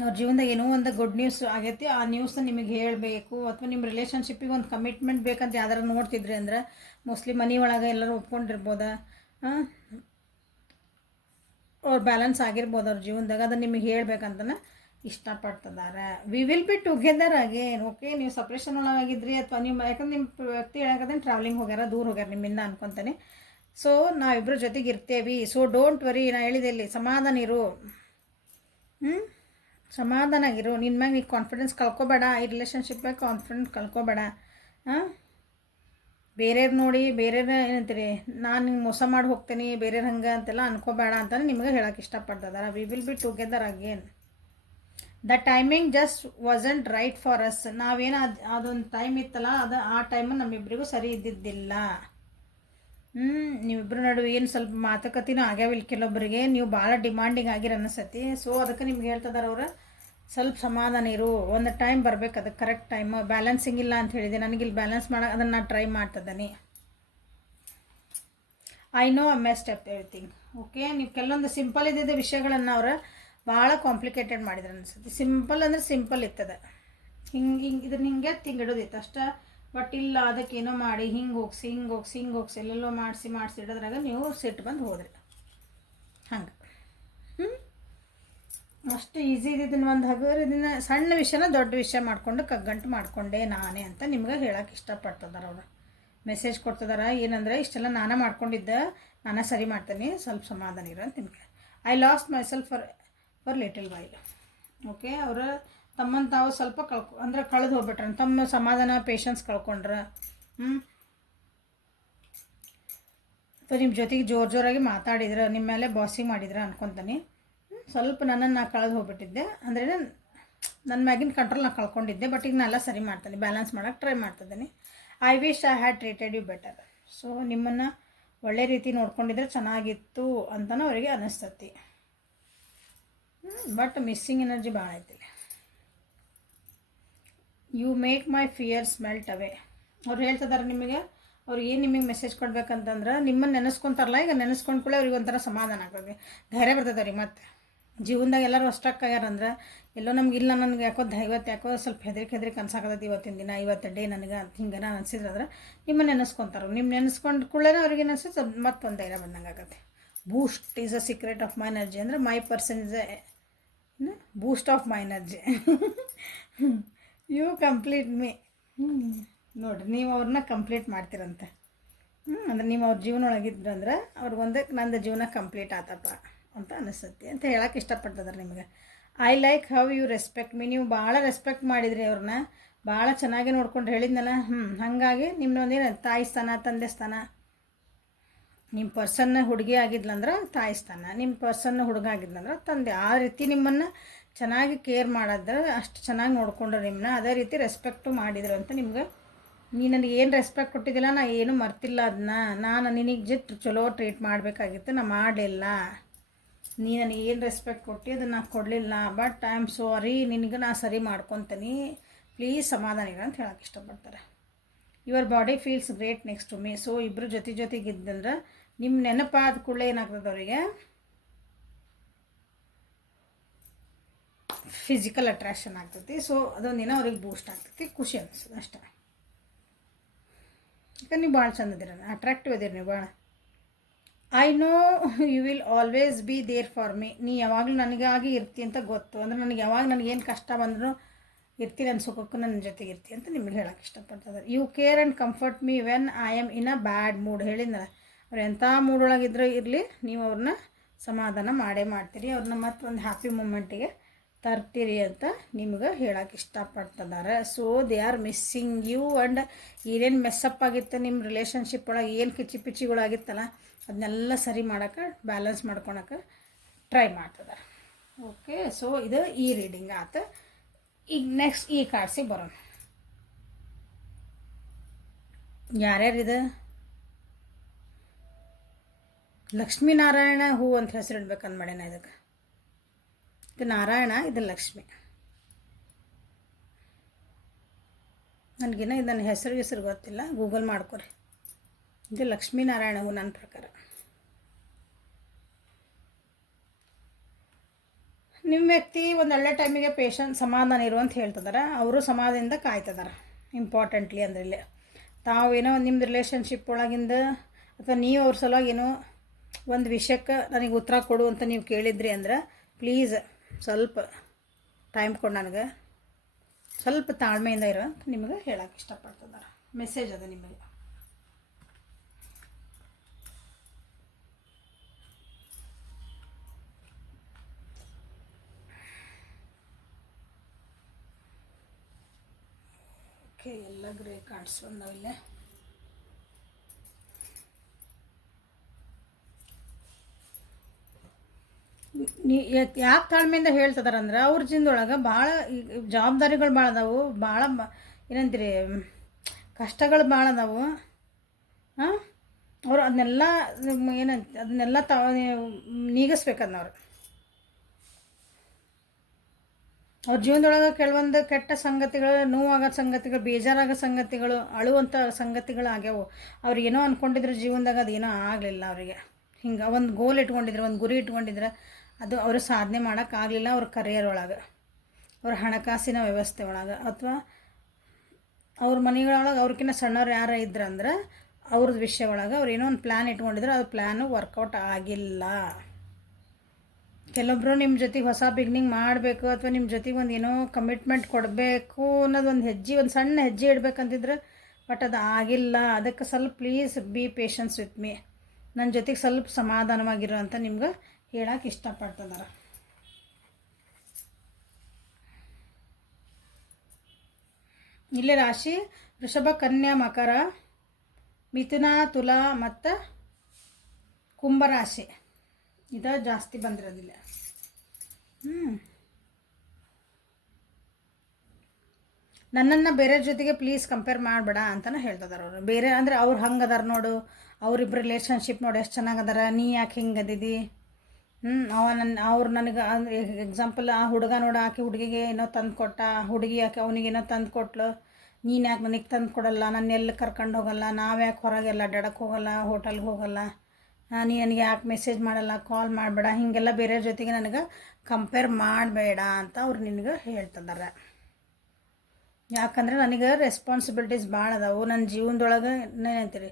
ಅವ್ರ ಜೀವನದಾಗ ಏನೋ ಒಂದು ಗುಡ್ ನ್ಯೂಸ್ ಆಗೈತಿ, ಆ ನ್ಯೂಸ್ನ ನಿಮಗೆ ಹೇಳಬೇಕು. ಅಥವಾ ನಿಮ್ಮ ರಿಲೇಷನ್ಶಿಪ್ಪಿಗೆ ಒಂದು ಕಮಿಟ್ಮೆಂಟ್ ಬೇಕಂತ ಯಾವ್ದಾರು ನೋಡ್ತಿದ್ರಿ ಅಂದ್ರೆ ಮೋಸ್ಟ್ಲಿ ಮನೆ ಒಳಗೆ ಎಲ್ಲರೂ ಒಪ್ಕೊಂಡಿರ್ಬೋದ, ಅವ್ರು ಬ್ಯಾಲೆನ್ಸ್ ಆಗಿರ್ಬೋದು ಅವ್ರ ಜೀವನದಾಗ. ಅದನ್ನು ನಿಮಗೆ ಹೇಳ್ಬೇಕಂತನ ಇಷ್ಟಪಡ್ತಿದ್ದಾರೆ. We will be together again. Okay, ನೀವು ಸಪ್ರೇಷನ್ ಒಳಗಾಗಿದ್ರಿ ಅಥವಾ ನೀವು ಯಾಕಂದ್ರೆ ನಿಮ್ಮ ವ್ಯಕ್ತಿ ಹೇಳಕಂದ್ರೆ ಟ್ರಾವೆಲಿಂಗ್ ಹೋಗ್ಯಾರ, ದೂರ ಹೋಗ್ಯಾರ ನಿಮ್ಮಿಂದ ಅನ್ಕೊತಾನೆ. ಸೊ ನಾವಿಬ್ಬರು ಜೊತೆಗೆ ಇರ್ತೇವೆ. ಸೊ ಡೋಂಟ್ ವರಿ, ನಾ ಹೇಳಿದೆ ಇಲ್ಲಿ ಸಮಾಧಾನ ಇರು. ಸಮಾಧಾನ ಆಗಿರು. ನಿನ್ನ ಮ್ಯಾಗ ನೀ ಕಾನ್ಫಿಡೆನ್ಸ್ ಕಳ್ಕೊಬೇಡ. ಈ ರಿಲೇಷನ್ಶಿಪ್ನಾಗ ಕಾನ್ಫಿಡೆನ್ಸ್ ಕಳ್ಕೊಬೇಡ. ಬೇರೆಯವ್ರು ನೋಡಿ ಬೇರೆಯವ್ರ ಏನಂತೀರಿ ನಾನು ನಿಂಗೆ ಮೋಸ ಮಾಡಿ ಹೋಗ್ತೀನಿ ಬೇರೆಯವ್ರು ಹಂಗೆ ಅಂತೆಲ್ಲ ಅನ್ಕೋಬೇಡ ಅಂತಲೇ ನಿಮಗೆ ಹೇಳೋಕೆ ಇಷ್ಟಪಡ್ತಿದ್ದಾರೆ. We will be together again. The timing just wasn't right for us. ನಾವೇನು ಅದೊಂದು ಟೈಮ್ ಇತ್ತಲ್ಲ, ಆ ಟೈಮು ನಮ್ಮಿಬ್ಬರಿಗೂ ಸರಿ ಇದ್ದಿದ್ದಿಲ್ಲ. ನೀವಿಬ್ಬರು ನಡುವೆ ಏನು ಸ್ವಲ್ಪ ಮಾತುಕತೆನೂ ಆಗ್ಯಾವಿಲ್ಲ ಕೆಲವೊಬ್ಬರಿಗೆ. ನೀವು ಭಾಳ ಡಿಮಾಂಡಿಂಗ್ ಆಗಿರ ಅನಿಸತಿ. ಸೊ ಅದಕ್ಕೆ ನಿಮ್ಗೆ ಹೇಳ್ತಿದ್ದಾರೆ ಅವರು, ಸ್ವಲ್ಪ ಸಮಾಧಾನ ಇರು, ಒಂದು ಟೈಮ್ ಬರಬೇಕು, ಅದಕ್ಕೆ ಕರೆಕ್ಟ್ ಟೈಮ್. ಬ್ಯಾಲೆನ್ಸಿಂಗ್ ಇಲ್ಲ ಅಂತ ಹೇಳಿದೆ, ನನಗಿಲ್ಲಿ ಬ್ಯಾಲೆನ್ಸ್ ಮಾಡೋಕೆ ಅದನ್ನು ನಾನು ಟ್ರೈ ಮಾಡ್ತಿದ್ದೀನಿ. I know I messed everything. Okay, ನೀವು ಕೆಲವೊಂದು ಸಿಂಪಲ್ ಇದ್ದಿದ್ದ ವಿಷಯಗಳನ್ನು ಅವರು ಭಾಳ ಕಾಂಪ್ಲಿಕೇಟೆಡ್ ಮಾಡಿದ್ರು ಅನಿಸುತ್ತೆ. ಸಿಂಪಲ್ ಅಂದರೆ ಸಿಂಪಲ್ ಇರ್ತದೆ, ಇದನ್ನ ಹಿಂಗೆ ತಿಂಗಿಡೋದಿತ್ತು ಅಷ್ಟೇ. ಬಟ್ ಇಲ್ಲ, ಅದಕ್ಕೇನೋ ಮಾಡಿ ಹಿಂಗೆ ಹೋಗ್ಸಿ ಎಲ್ಲೆಲ್ಲೋ ಮಾಡಿಸಿ ಇಡೋದ್ರಾಗ ನೀವು ಸಿಟ್ಟು ಬಂದು ಹೋದ್ರಿ. ಹಂಗೆ ಅಷ್ಟು ಈಸಿ ಇದನ್ನು ಒಂದು ಹಗುರು ಇದನ್ನು ಸಣ್ಣ ವಿಷಯನ ದೊಡ್ಡ ವಿಷಯ ಮಾಡಿಕೊಂಡು ಕಗ್ಗಂಟು ಮಾಡಿಕೊಂಡೆ ನಾನೇ ಅಂತ ನಿಮ್ಗೆ ಹೇಳೋಕೆ ಇಷ್ಟಪಡ್ತಿದ್ದಾರೆ ಅವರು. ಮೆಸೇಜ್ ಕೊಡ್ತಿದ್ದಾರೆ ಏನಂದರೆ, ಇಷ್ಟೆಲ್ಲ ನಾನೇ ಮಾಡ್ಕೊಂಡಿದ್ದೆ, ನಾನೇ ಸರಿ ಮಾಡ್ತೀನಿ, ಸ್ವಲ್ಪ ಸಮಾಧಾನ ಇರೋ ಅಂತ ನಿಮಗೆ. I lost my self for little while. Okay, ಅವರು ತಮ್ಮನ್ನು ತಾವು ಸ್ವಲ್ಪ ಕಳೆದು ಹೋಗ್ಬಿಟ್ರೆ, ತಮ್ಮ ಸಮಾಧಾನ ಪೇಷನ್ಸ್ ಕಳ್ಕೊಂಡ್ರೆ. ಅಥವಾ ನಿಮ್ಮ ಜೊತೆಗೆ ಜೋರಾಗಿ ಮಾತಾಡಿದ್ರೆ, ನಿಮ್ಮ ಮೇಲೆ ಬಾಸಿಂಗ್ ಮಾಡಿದ್ರೆ ಅನ್ಕೊತಾನೆ. ಸ್ವಲ್ಪ ನನ್ನನ್ನು ಕಳೆದು ಹೋಗ್ಬಿಟ್ಟಿದ್ದೆ ಅಂದರೆ ನನ್ನ ಮ್ಯಾಗಿನ ಕಂಟ್ರೋಲ್ ನಾನು ಕಳ್ಕೊಂಡಿದ್ದೆ. ಬಟ್ ಈಗ ನಾನೆಲ್ಲ ಸರಿ ಮಾಡ್ತೀನಿ, ಬ್ಯಾಲೆನ್ಸ್ ಮಾಡೋಕ್ಕೆ ಟ್ರೈ ಮಾಡ್ತಿದ್ದೀನಿ. I wish I had treated you better. So ನಿಮ್ಮನ್ನು ಒಳ್ಳೆ ರೀತಿ ನೋಡ್ಕೊಂಡಿದ್ರೆ ಚೆನ್ನಾಗಿತ್ತು ಅಂತಲೂ ಅವರಿಗೆ ಅನ್ನಿಸ್ತತಿ. ಬಟ್ ಮಿಸ್ಸಿಂಗ್ ಎನರ್ಜಿ ಭಾಳ ಐತಿ. You make my fears melt away. ಅವ್ರು ಹೇಳ್ತಿದ್ದಾರೆ ನಿಮಗೆ, ಅವ್ರು ಏನು ನಿಮಗೆ ಮೆಸೇಜ್ ಕೊಡ್ಬೇಕಂತಂದ್ರೆ, ನಿಮ್ಮನ್ನು ನೆನೆಸ್ಕೊತಾರಲ್ಲ, ಈಗ ನೆನೆಸ್ಕೊಂಡು ಕೂಡ ಅವ್ರಿಗೆ ಒಂಥರ ಸಮಾಧಾನ ಆಗ್ತದೆ, ಧೈರ್ಯ ಬರ್ತದೆ ಅವ್ರಿಗೆ. ಮತ್ತು ಜೀವನದಾಗ ಎಲ್ಲರೂ ಅಷ್ಟಕ್ಕೆ ಆಗ್ಯಾರಂದ್ರೆ ಎಲ್ಲೋ ನಮ್ಗೆ ಇಲ್ಲ, ನನಗೆ ಯಾಕೋ ಸ್ವಲ್ಪ ಹೆದರಿಕೆ ಅನ್ಸಾಕತ್ತೈತಿ ಇವತ್ತಿನ ದಿನ, ಇವತ್ತು ಡೇ ನನಗೆ ಅಂತ ಹಿಂಗೆ ಅನಿಸಿದ್ರೆ ನಿಮ್ಮನ್ನು ನೆನೆಸ್ಕೊತಾರೆ. ನಿಮ್ಮ ನೆನೆಸ್ಕೊಂಡು ಕೂಡಲೇ ಅವ್ರಿಗೆ ಅನಿಸುತ್ತೆ ಮತ್ತೊಂದು ಧೈರ್ಯ ಬಂದಂಗೆ ಆಗುತ್ತೆ. Boost is a secret of my energy ಅಂದರೆ my person is a boost of my energy. You complete me. ನೋಡಿರಿ, ನೀವು ಅವ್ರನ್ನ ಕಂಪ್ಲೀಟ್ ಮಾಡ್ತೀರಂತೆ. ಅಂದ್ರೆ ನೀವು ಅವ್ರ ಜೀವನ ಒಳಗಿದ್ರಂದ್ರೆ ಅವ್ರಿಗೊಂದು ನಂದು ಜೀವನ ಕಂಪ್ಲೀಟ್ ಆತಪ್ಪ ಅಂತ ಅನಿಸುತ್ತೆ ಅಂತ ಹೇಳೋಕೆ ಇಷ್ಟಪಡ್ತಿದ್ದಾರೆ ನಿಮಗೆ. I like how you respect me. ನೀವು ಭಾಳ ರೆಸ್ಪೆಕ್ಟ್ ಮಾಡಿದ್ರಿ ಅವ್ರನ್ನ, ಭಾಳ ಚೆನ್ನಾಗಿ ನೋಡ್ಕೊಂಡು ಹೇಳಿದ್ನಲ್ಲ. ಹಾಗಾಗಿ ನಿಮ್ಮೊಂದೇನು ತಾಯಿ ಸ್ಥಾನ, ತಂದೆ ಸ್ಥಾನ. ನಿಮ್ಮ ಪರ್ಸನ್ನ ಹುಡುಗಿ ಆಗಿದ್ಲಂದ್ರೆ ತಾಯಿ ಸ್ಥಾನ, ನಿಮ್ಮ ಪರ್ಸನ್ನ ಹುಡುಗ ಆಗಿದ್ಲಂದ್ರೆ ತಂದೆ. ಆ ರೀತಿ ನಿಮ್ಮನ್ನು ಚೆನ್ನಾಗಿ ಕೇರ್ ಮಾಡಿದ್ರೆ, ಅಷ್ಟು ಚೆನ್ನಾಗಿ ನೋಡಿಕೊಂಡ್ರೆ ನಿಮ್ಮನ್ನ, ಅದೇ ರೀತಿ ರೆಸ್ಪೆಕ್ಟು ಮಾಡಿದ್ರು ಅಂತ ನಿಮ್ಗೆ. ನೀ ನನಗೆ ಏನು ರೆಸ್ಪೆಕ್ಟ್ ಕೊಟ್ಟಿದ್ದಿಲ್ಲ, ನಾನು ಏನೂ ಮರ್ತಿಲ್ಲ ಅದನ್ನ. ನಾನು ನಿನಗೆ ಚಲೋ ಟ್ರೀಟ್ ಮಾಡಬೇಕಾಗಿತ್ತು, ನಾನು ಮಾಡಲಿಲ್ಲ. ನೀ ನನಗೆ ಏನು ರೆಸ್ಪೆಕ್ಟ್ ಕೊಟ್ಟು ಅದನ್ನು ನಾನು ಕೊಡಲಿಲ್ಲ. ಬಟ್ ಐ ಆಮ್ ಸಾರಿ, ನಿನಗೆ ನಾನು ಸರಿ ಮಾಡ್ಕೊತೀನಿ, ಪ್ಲೀಸ್ ಸಮಾಧಾನ ಇರ ಅಂತ ಹೇಳೋಕೆ ಇಷ್ಟಪಡ್ತಾರೆ. Your body feels great next to me. So ಇಬ್ಬರು ಜೊತೆಗಿದ್ದಂದ್ರೆ ನಿಮ್ಮ ನೆನಪಾದ ಕೂಡಲೇ ಏನಾಗ್ತದೆ ಅವರಿಗೆ ಫಿಸಿಕಲ್ ಅಟ್ರಾಕ್ಷನ್ ಆಗ್ತೈತಿ. ಸೊ ಅದೊಂದಿನ ಅವ್ರಿಗೆ ಬೂಸ್ಟ್ ಆಗ್ತೈತಿ, ಖುಷಿ ಅನಿಸ್ತದೆ ಅಷ್ಟೇ. ಯಾಕಂದ್ರೆ ನೀವು ಭಾಳ ಚಂದ ಇದೀರ, ಅಟ್ರಾಕ್ಟಿವ್ ಇದೀರಿ ನೀವು ಭಾಳ. I know you will always be there for me. ನೀ ಯಾವಾಗಲೂ ನನಗಾಗಿ ಇರ್ತಿ ಅಂತ ಗೊತ್ತು. ಅಂದರೆ ನನಗೆ ಯಾವಾಗ ನನಗೇನು ಕಷ್ಟ ಬಂದರೂ ಇರ್ತೀನಿ, ನನ್ನ ಸುಖಕ್ಕೂ ನನ್ನ ಜೊತೆಗೆ ಇರ್ತಿ ಅಂತ ನಿಮಗೆ ಹೇಳೋಕೆ ಇಷ್ಟಪಡ್ತಾರೆ. You care and comfort me when I am in a bad mood. ಹೇಳಿದ್ನಲ್ಲ, ಅವ್ರು ಎಂಥ ಮೂಡೊಳಗಿದ್ರೂ ಇರಲಿ, ನೀವು ಅವ್ರನ್ನ ಸಮಾಧಾನ ಮಾಡೇ ಮಾಡ್ತೀರಿ, ಅವ್ರನ್ನ ಮತ್ತೊಂದು ಹ್ಯಾಪಿ ಮೂಮೆಂಟಿಗೆ ತರ್ತೀರಿ ಅಂತ ನಿಮ್ಗೆ ಹೇಳೋಕೆ ಇಷ್ಟಪಡ್ತಿದ್ದಾರೆ. So they are missing you. And ಏನೇನು ಮೆಸ್ಸಪ್ ಆಗಿತ್ತು ನಿಮ್ಮ ರಿಲೇಷನ್ಶಿಪ್ ಒಳಗೆ, ಏನು ಪಿಚ್ಚಿಗಳಾಗಿತ್ತಲ್ಲ ಅದನ್ನೆಲ್ಲ ಸರಿ ಮಾಡೋಕೆ, ಬ್ಯಾಲೆನ್ಸ್ ಮಾಡ್ಕೊಳಕ್ಕೆ ಟ್ರೈ ಮಾಡ್ತಿದ್ದಾರೆ. ಓಕೆ, ಸೊ ಇದು ಈ ರೀಡಿಂಗ್ ಆಯ್ತು. ಈಗ ನೆಕ್ಸ್ಟ್ ಈ ಕಾರ್ಡ್ಸಿಗೆ ಬರೋಣ. ಯಾರ್ಯಾರಿದೆ? ಲಕ್ಷ್ಮೀನಾರಾಯಣ ಹೂ ಅಂತ ಹೆಸರು ಇಡ್ಬೇಕಂದು ಮಾಡ್ಯಾನ ಇದಕ್ಕೆ. ಇದು ನಾರಾಯಣ, ಇದು ಲಕ್ಷ್ಮಿ. ನನಗೇನೋ ಇದು ನನ್ನ ಹೆಸರು ಗೊತ್ತಿಲ್ಲ, ಗೂಗಲ್ ಮಾಡ್ಕೊರಿ. ಇದು ಲಕ್ಷ್ಮೀನಾರಾಯಣ ಹೂ ನನ್ನ ಪ್ರಕಾರ. ನಿಮ್ಮ ವ್ಯಕ್ತಿ ಒಂದು ಒಳ್ಳೆ ಟೈಮಿಗೆ ಪೇಷಂಟ್ ಸಮಾಧಾನ ಇರುವಂತ ಹೇಳ್ತಿದ್ದಾರೆ. ಅವರು ಸಮಾಧಾನದಿಂದ ಕಾಯ್ತಿದ್ದಾರೆ. ಇಂಪಾರ್ಟೆಂಟ್ಲಿ ಅಂದರೆ ಇಲ್ಲಿ ತಾವೇನೋ ನಿಮ್ಮದು ರಿಲೇಷನ್ಶಿಪ್ ಒಳಗಿಂದ ಅಥವಾ ನೀವು ಅವ್ರ ಸಲುವಾಗಿ ಏನೋ ಒಂದು ವಿಷಯಕ್ಕೆ ನನಗೆ ಉತ್ತರ ಕೊಡು ಅಂತ ನೀವು ಕೇಳಿದ್ರಿ ಅಂದ್ರೆ ಪ್ಲೀಸ್ ಸ್ವಲ್ಪ ಟೈಮ್ ಕೊಡು, ನನಗೆ ಸ್ವಲ್ಪ ತಾಳ್ಮೆಯಿಂದ ಇರೋ ಅಂತ ನಿಮಗೆ ಹೇಳೋಕೆ ಇಷ್ಟಪಡ್ತಿದ್ದಾರೆ. ಮೆಸೇಜ್ ಅದ ನಿಮಗೆ. ಓಕೆ, ಎಲ್ಲ ಗ್ರೇ ಕಾರ್ಡ್ಸ್ ಬಂದವಿಲ್ಲ. ಯಾಕೆ ತಾಳ್ಮೆಯಿಂದ ಹೇಳ್ತಿದಾರಂದ್ರೆ ಅವ್ರ ಜೀವನದೊಳಗೆ ಭಾಳ ಜವಾಬ್ದಾರಿಗಳು ಭಾಳ ಅದಾವು, ಭಾಳ ಏನಂತೀರಿ ಕಷ್ಟಗಳು ಭಾಳ ಅದಾವು. ಅವರು ಅದನ್ನೆಲ್ಲ ಅದನ್ನೆಲ್ಲ ನೀಗಿಸ್ಬೇಕನ್ನೋರು. ಅವ್ರ ಜೀವನದೊಳಗೆ ಕೆಲವೊಂದು ಕೆಟ್ಟ ಸಂಗತಿಗಳು, ನೋವಾಗೋ ಸಂಗತಿಗಳು, ಬೇಜಾರಾಗೋ ಸಂಗತಿಗಳು, ಅಳುವಂಥ ಸಂಗತಿಗಳು ಆಗ್ಯಾವು. ಅವ್ರು ಏನೋ ಅಂದ್ಕೊಂಡಿದ್ರು ಜೀವನದಾಗ, ಅದೇನೋ ಆಗಲಿಲ್ಲ ಅವರಿಗೆ. ಹಿಂಗೆ ಒಂದು ಗೋಲ್ ಇಟ್ಕೊಂಡಿದ್ರು, ಒಂದು ಗುರಿ ಇಟ್ಕೊಂಡಿದ್ರೆ ಅದು ಅವರು ಸಾಧನೆ ಮಾಡೋಕ್ಕಾಗಲಿಲ್ಲ. ಅವ್ರ ಕರಿಯರ್ ಒಳಗೆ, ಅವ್ರ ಹಣಕಾಸಿನ ವ್ಯವಸ್ಥೆ ಒಳಗೆ, ಅಥವಾ ಅವ್ರ ಮನೆಗಳೊಳಗೆ ಅವ್ರಿಗಿನ್ನ ಸಣ್ಣವ್ರು ಯಾರು ಇದ್ರಂದ್ರೆ ಅವ್ರದ್ದು ವಿಷಯ ಒಳಗೆ ಅವ್ರು ಏನೋ ಒಂದು ಪ್ಲ್ಯಾನ್ ಇಟ್ಕೊಂಡಿದ್ರು, ಅದು ಪ್ಲ್ಯಾನು ವರ್ಕೌಟ್ ಆಗಿಲ್ಲ. ಕೆಲವೊಬ್ಬರು ನಿಮ್ಮ ಜೊತೆಗೆ ಹೊಸ ಬಿಗ್ನಿಂಗ್ ಮಾಡಬೇಕು ಅಥವಾ ನಿಮ್ಮ ಜೊತೆಗೆ ಒಂದು ಏನೋ ಕಮಿಟ್ಮೆಂಟ್ ಕೊಡಬೇಕು ಅನ್ನೋದು ಒಂದು ಸಣ್ಣ ಹೆಜ್ಜೆ ಇಡಬೇಕಂತಿದ್ರೆ, ಬಟ್ ಅದು ಆಗಿಲ್ಲ. ಅದಕ್ಕೆ ಸ್ವಲ್ಪ please be patience with me, ನನ್ನ ಜೊತೆಗೆ ಸ್ವಲ್ಪ ಸಮಾಧಾನವಾಗಿರೋ ಅಂತ ನಿಮ್ಗೆ ಹೇಳಕ್ಕೆ ಇಷ್ಟಪಡ್ತಿದ್ದಾರೆ. ಇಲ್ಲಿ ರಾಶಿ ವೃಷಭ, ಕನ್ಯಾ, ಮಕರ, ಮಿಥುನ, ತುಲಾ ಮತ್ತು ಕುಂಭರಾಶಿ ಇದು ಜಾಸ್ತಿ ಬಂದಿರೋದಿಲ್ಲ. ನನ್ನನ್ನು ಬೇರೆ ಜೊತೆಗೆ ಪ್ಲೀಸ್ ಕಂಪೇರ್ ಮಾಡಬೇಡ ಅಂತಲೇ ಹೇಳ್ತಿದಾರೆ ಅವರು. ಬೇರೆ ಅಂದರೆ ಅವ್ರು ಹಂಗೆ ಅದಾರ ನೋಡು, ಅವರಿಬ್ಬರು ರಿಲೇಷನ್ಶಿಪ್ ನೋಡಿ ಎಷ್ಟು ಚೆನ್ನಾಗದಾರ, ನೀ ಯಾಕೆ ಹಿಂಗೆ ಅದಿದಿ. ಅವ್ರು ನನಗೆ ಎಕ್ಸಾಂಪಲ್ ಆ ಹುಡುಗ ನೋಡು, ಆಕೆ ಹುಡುಗಿಗೆ ಏನೋ ತಂದು ಕೊಟ್ಟ, ಹುಡುಗಿ ಯಾಕೆ ಅವನಿಗೇನೋ ತಂದು ಕೊಟ್ಲು, ನೀನು ಯಾಕೆ ನನಗೆ ತಂದು ಕೊಡಲ್ಲ, ನನ್ನ ಎಲ್ಲಿ ಕರ್ಕೊಂಡು ಹೋಗಲ್ಲ, ನಾವು ಯಾಕೆ ಹೊರಗೆಲ್ಲ ಅಡ್ಡಾಡಕ್ಕೆ ಹೋಗಲ್ಲ, ಹೋಟೆಲ್ಗೆ ಹೋಗಲ್ಲ, ನೀ ನನಗೆ ಯಾಕೆ ಮೆಸೇಜ್ ಮಾಡಲ್ಲ, ಕಾಲ್ ಮಾಡಬೇಡ, ಹೀಗೆಲ್ಲ ಬೇರೆ ಜೊತೆಗೆ ನನಗೆ ಕಂಪೇರ್ ಮಾಡಬೇಡ ಅಂತ ಅವ್ರು ನಿನಗೆ ಹೇಳ್ತಿದ್ದಾರೆ. ಯಾಕಂದರೆ ನನಗೆ ರೆಸ್ಪಾನ್ಸಿಬಿಲಿಟೀಸ್ ಭಾಳ ಅದಾವು ನನ್ನ ಜೀವನದೊಳಗೆ. ಏನಂತೀರಿ,